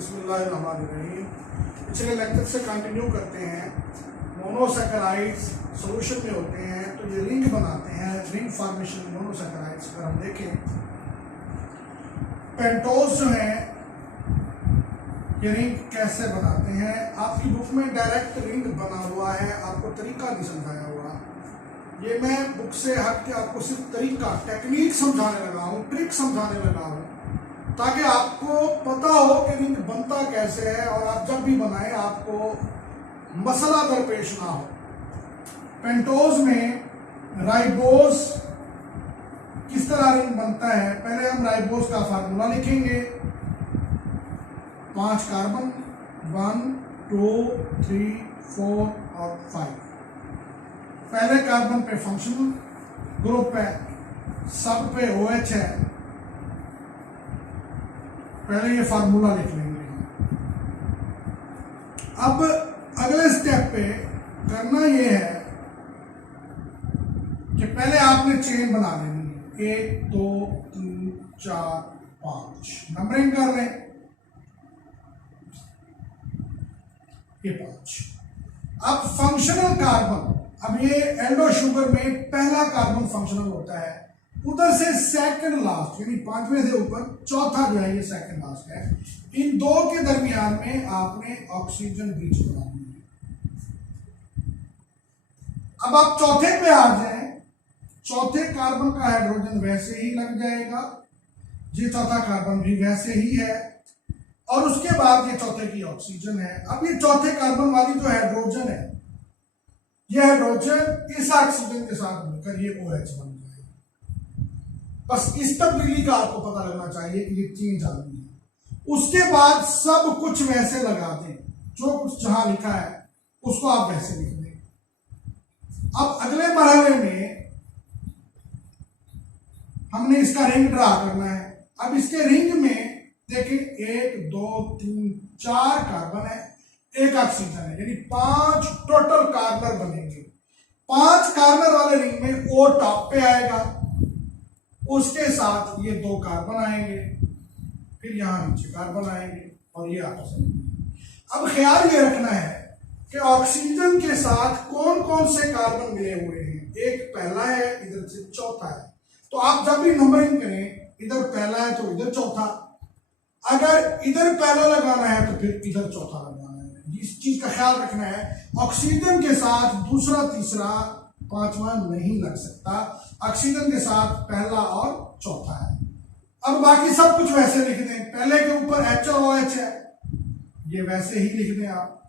बिस्मिल्लाहिर्रहमानिर्रहीम। पिछले लेक्चर से कंटिन्यू करते हैं। मोनोसैकेराइड्स सॉल्यूशन में होते हैं तो ये रिंग बनाते हैं। रिंग फॉर्मेशन मोनोसैकेराइड्स अगर हम देखें, पेंटोज जो है ये रिंग कैसे बनाते हैं, आपकी बुक में डायरेक्ट रिंग बना हुआ है, आपको तरीका नहीं समझाया हुआ। ये मैं बुक से हट के आपको सिर्फ तरीका, टेक्निक समझाने लगा हूँ, ट्रिक समझाने लगा हूँ, ताकि आपको पता हो कि रिंग बनता कैसे है और आप जब भी बनाए आपको मसला दरपेश ना हो। पेंटोज में राइबोज किस तरह रिंग बनता है, पहले हम राइबोज का फार्मूला लिखेंगे। 5 कार्बन, 1 2 3 4 और 5। पहले कार्बन पे फंक्शनल ग्रुप है, सब पे OH है। पहले ये फार्मूला लिख लेंगे। अब अगले स्टेप पे करना ये है कि पहले आपने चेन बना लेनी है। 1 2 3 4 5 नंबरिंग कर लें। ये 5। अब फंक्शनल कार्बन, अब ये एल्डो शुगर में पहला कार्बन फंक्शनल होता है, उधर से सेकंड लास्ट यानी 5वें से ऊपर चौथा जो है ये सेकंड लास्ट है। इन दो के दरमियान में आपने ऑक्सीजन बीच बनानी है। अब आप चौथे पे आ जाएं, चौथे कार्बन का हाइड्रोजन वैसे ही लग जाएगा, ये चौथा कार्बन भी वैसे ही है, और उसके बाद ये चौथे की ऑक्सीजन है। अब ये चौथे कार्बन वाली जो हाइड्रोजन है, ये हाइड्रोजन इस ऑक्सीजन के साथ मिलकर ये OH बन जाएगा। बस इस तब्दीली का आपको पता लगना चाहिए कि ये चेंज आ रही है। उसके बाद सब कुछ वैसे लगा दें, जो कुछ जहां लिखा है उसको आप वैसे लिख दें। अब अगले मरहले में हमने इसका रिंग ड्रा करना है। अब इसके रिंग में देखिए 1 2 3 4 कार्बन है, 1 ऑक्सीजन है, यानी 5 टोटल कार्बन बनेंगे। 5 कार्बन वाले रिंग में O टॉप पे आएगा, उसके साथ ये 2 कार्बन आएंगे, फिर यहां नीचे कार्बन आएंगे और ये आपस में। अब ख्याल ये रखना है कि ऑक्सीजन के साथ कौन कौन से कार्बन मिले हुए हैं। एक पहला है, इधर से चौथा है, तो आप जब भी नंबरिंग करें, इधर पहला है तो इधर चौथा, अगर इधर पहला लगाना है तो फिर इधर चौथा लगाना है। इस चीज का ख्याल रखना है। ऑक्सीजन के साथ दूसरा, तीसरा, पांचवा नहीं लग सकता। ऑक्सीजन के साथ पहला और चौथा है। अब बाकी सब कुछ वैसे लिख दें। पहले के ऊपर H और OH है, ये वैसे ही लिख दें आप।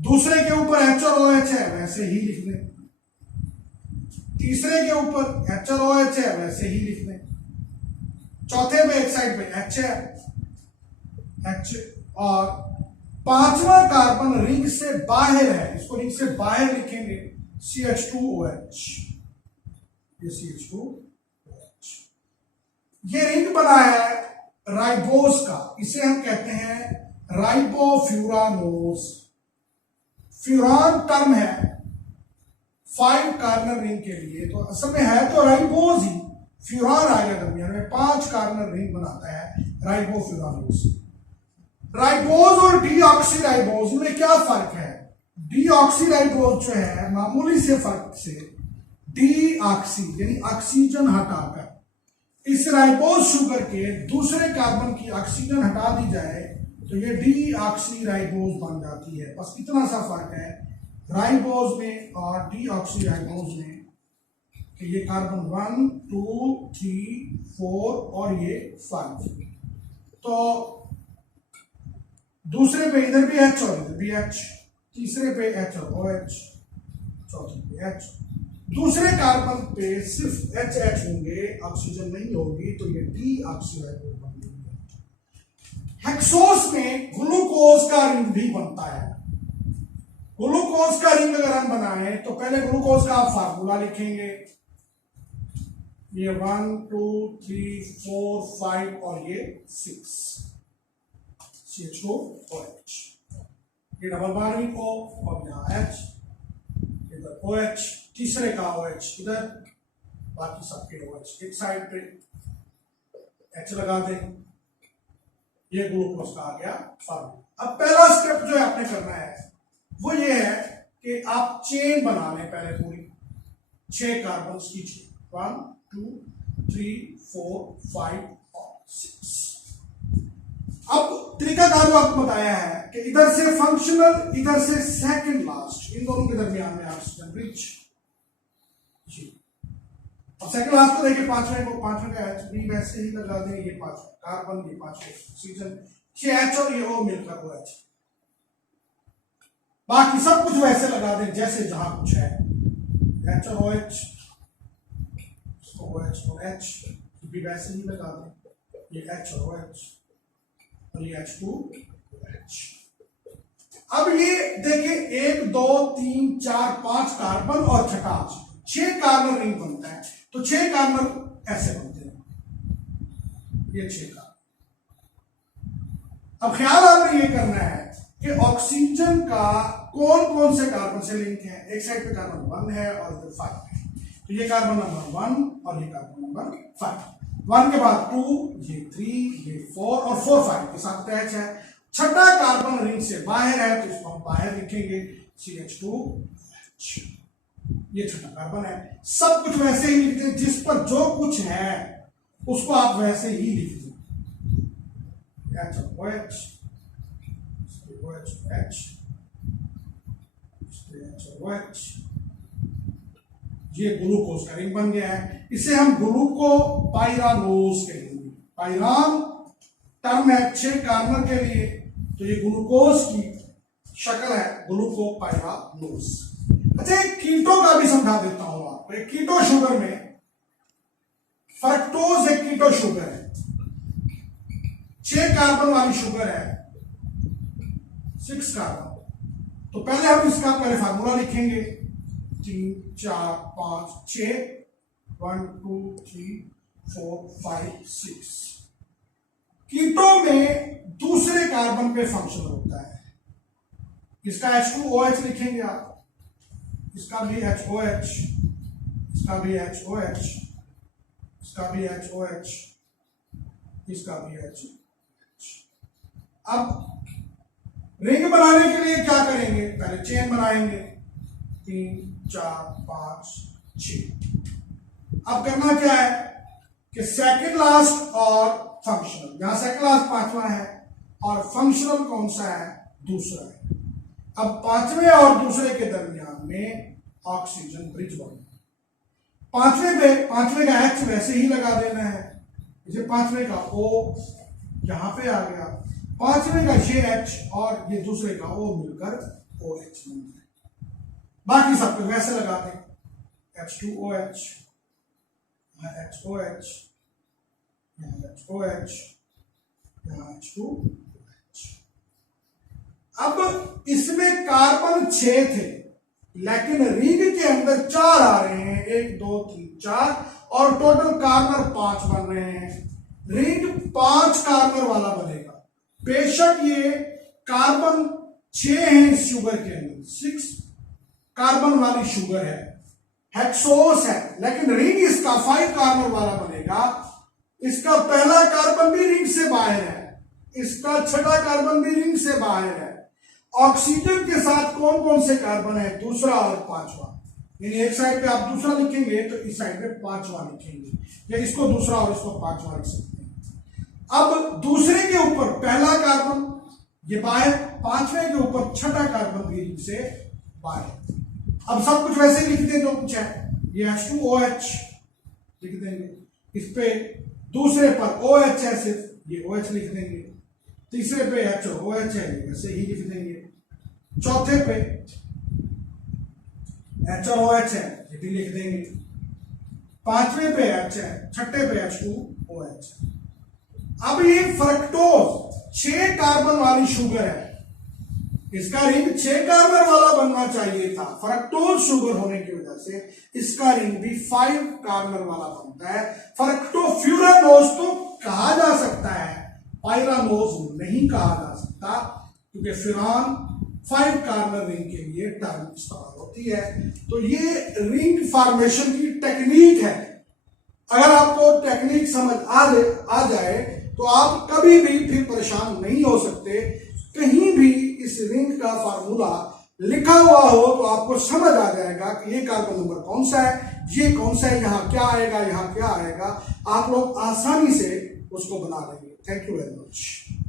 दूसरे के ऊपर H और OH है, वैसे ही लिख दें। तीसरे के ऊपर H और OH है, वैसे ही लिख दें। चौथे पे एक साइड पे H है, H, और पांचवा कार्बन रिंग से बाहर है, इसको रिंग से बाहर लिखेंगे CH2OH। ये CH2OH, ये रिंग बना है राइबोज का, इसे हम कहते हैं राइबोफ्यूरानोज। फ्यूरान टर्म है 5 कार्बन रिंग के लिए, तो असल में है तो राइबोज ही, फ्यूरान आ गया दरमियान में, 5 कार्बन रिंग बनाता है राइबोफ्यूरानोज। राइबोज और डीऑक्सीराइबोज में क्या फर्क है? डीऑक्सीराइबोज जो है मामूली से फर्क से डीऑक्सी यानी ऑक्सीजन हटाकर इस राइबोज शुगर के दूसरे कार्बन की ऑक्सीजन हटा दी जाए तो ये डीऑक्सीराइबोज बन जाती है। बस इतना सा फर्क है राइबोज में और डीऑक्सीराइबोज में कि ये कार्बन 1 2 3 4 और ये 5। तो दूसरे पे इधर भी H और इधर भी H, तीसरे पे H और OH, चौथे पे H। दूसरे कार्बन पे सिर्फ HH होंगे, ऑक्सीजन नहीं होगी, तो ये डीऑक्सीराइबोज बन जाएगा। हेक्सोस में ग्लूकोज का रिंग भी बनता है। ग्लूकोज का रिंग अगर हम बनाए तो पहले ग्लूकोज का आप फार्मूला लिखेंगे। ये 1 2 3 4 5 और ये 6 CH2OH। ये डबल बॉन्डिंग O और यहाँ H, इधर OH, तीसरे का OH इधर, बाकी सबके OH एक साइड पे H लगा दें। ये ग्लूकोज का आ गया फॉर्मूला। अब पहला स्टेप जो है आपने करना है वो ये है कि आप चेन बना लें पहले पूरी 6 कार्बन की चेन 1 2 3 4 5 और 6। अब तरीकाकार जो आपको बताया है कि इधर से फंक्शनल इधर से सेकंड लास्ट इन दोनों के दरमियान में ऑक्सीजन ब्रिज। अब सेकंड लास्ट को देखिए पांचवें का एच भी वैसे ही लगा दें, ये पांचवें कार्बन ये पांचवें ऑक्सीजन ये एच और ये ओ मिलकर ओ एच। बाकी सब कुछ वैसे लगा दें जैसे जहां कुछ है एच और ओ एच और एच भी वैसे ही लगा दें, ये एच और ओ एच और ये H2OH। अब ये देखिए 1 2 3 4 5 कार्बन और छठा 6 कार्बन रिंग बनता है। तो 6 कार्बन ऐसे बनते हैं, ये 6 कार्बन। अब ख्याल आपने ये करना है कि ऑक्सीजन का कौन कौन से कार्बन से लिंक है। एक साइड पे कार्बन 1 है और इधर 5 है, तो ये कार्बन नंबर 1 और ये कार्बन नंबर 5। 1 के बाद 2 ये 3 ये 4 और 4 5 के साथ अटैच है। छठा कार्बन रिंग से बाहर है तो इसको हम बाहर लिखेंगे CH2OH। ये छठा कार्बन है। सब कुछ वैसे ही लिखते हैं, जिस पर जो कुछ है उसको आप वैसे ही लिख दें। HOH OH ये ग्लूकोज का रिंग बन गया है। इसे हम ग्लूकोपाइरानोज कहेंगे। पाइरान टर्म है 6 कार्बन के लिए, तो ये ग्लूकोज की शक्ल है ग्लूकोपाइरानोज। अच्छा एक कीटो का भी समझा देता हूं आपको। एक कीटो शुगर में फ्रक्टोज एक कीटो शुगर है, 6 कार्बन वाली शुगर है 6 कार्बन। तो पहले हम इसका पहले फार्मूला लिखेंगे 3 4 5 6 1 2 3 4 5 6। कीटो में दूसरे कार्बन पे फंक्शन होता है। इसका H2OH लिखेंगे आप, इसका भी HOH, इसका भी HOH, इसका भी HOH, इसका भी HOH। अब रिंग बनाने के लिए क्या करेंगे, पहले चेन बनाएंगे 3 4 5 6। अब करना क्या है कि सेकंड लास्ट और फंक्शनल, यहां सेकंड लास्ट 5वां है और फंक्शनल कौन सा है, दूसरा है। अब 5वें और दूसरे के दरमियान में ऑक्सीजन ब्रिज बनेगा। 5वें का H वैसे ही लगा देना है, जैसे 5वें का O यहां पे आ गया, 5वें का ये H और ये दूसरे का O मिलकर OH बन गया। बाकी सब कुछ वैसे लगा दें H2OH, HOH, HOH, H2OH। अब इसमें कार्बन 6 थे लेकिन रिंग के अंदर 4 आ रहे हैं, 1 2 3 4 और टोटल कार्बन 5 बन रहे हैं। रिंग 5 कार्बन वाला बनेगा। बेशक ये कार्बन 6 है इस शुगर के अंदर, 6 कार्बन वाली शुगर है, हेक्सोस है, लेकिन रिंग इसका 5 कार्बन वाला बनेगा। इसका पहला कार्बन भी रिंग से बाहर है, इसका छठा कार्बन भी रिंग से बाहर है। ऑक्सीजन के साथ कौन कौन से कार्बन है, दूसरा और 5वां। यानी एक साइड पे आप दूसरा लिखेंगे तो इस साइड पे 5वां लिखेंगे, या इसको दूसरा और इसको 5वां लिख सकते हैं। अब दूसरे के ऊपर पहला कार्बन ये बाहर, 5वें के ऊपर छठा कार्बन भी रिंग से बाहर। अब सब कुछ वैसे ही लिख दें जो कुछ है, ये H2OH लिख देंगे, इस पे दूसरे पर OH है सिर्फ, ये OH लिख देंगे। तीसरे पे HOH है, वैसे ही लिख देंगे। चौथे पे H और OH है, ये भी लिख देंगे। 5वें पे H है, छठे पे H2OH। अब ये फ्रक्टोज 6 कार्बन वाली शुगर है, इसका रिंग 6 कार्बन वाला बनना चाहिए था। फ्रक्टोज शुगर होने की वजह से इसका रिंग भी 5 कार्बन वाला बनता है। फ्रक्टोफ्यूरानोज तो कहा जा सकता है, पाइरानोज नहीं कहा जा सकता, क्योंकि फ्यूरान 5 कार्बन रिंग के लिए टर्म इस्तेमाल होती है। तो ये रिंग फॉर्मेशन की टेक्निक है। अगर आपको टेक्निक समझ आ जाए तो आप कभी भी फिर परेशान नहीं हो सकते। कहीं भी इस रिंग का फार्मूला लिखा हुआ हो तो आपको समझ आ जाएगा कि ये कार्बन नंबर कौन सा है, ये कौन सा है, यहाँ क्या आएगा, यहाँ क्या आएगा। आप लोग आसानी से उसको बना लेंगे। Thank you very much.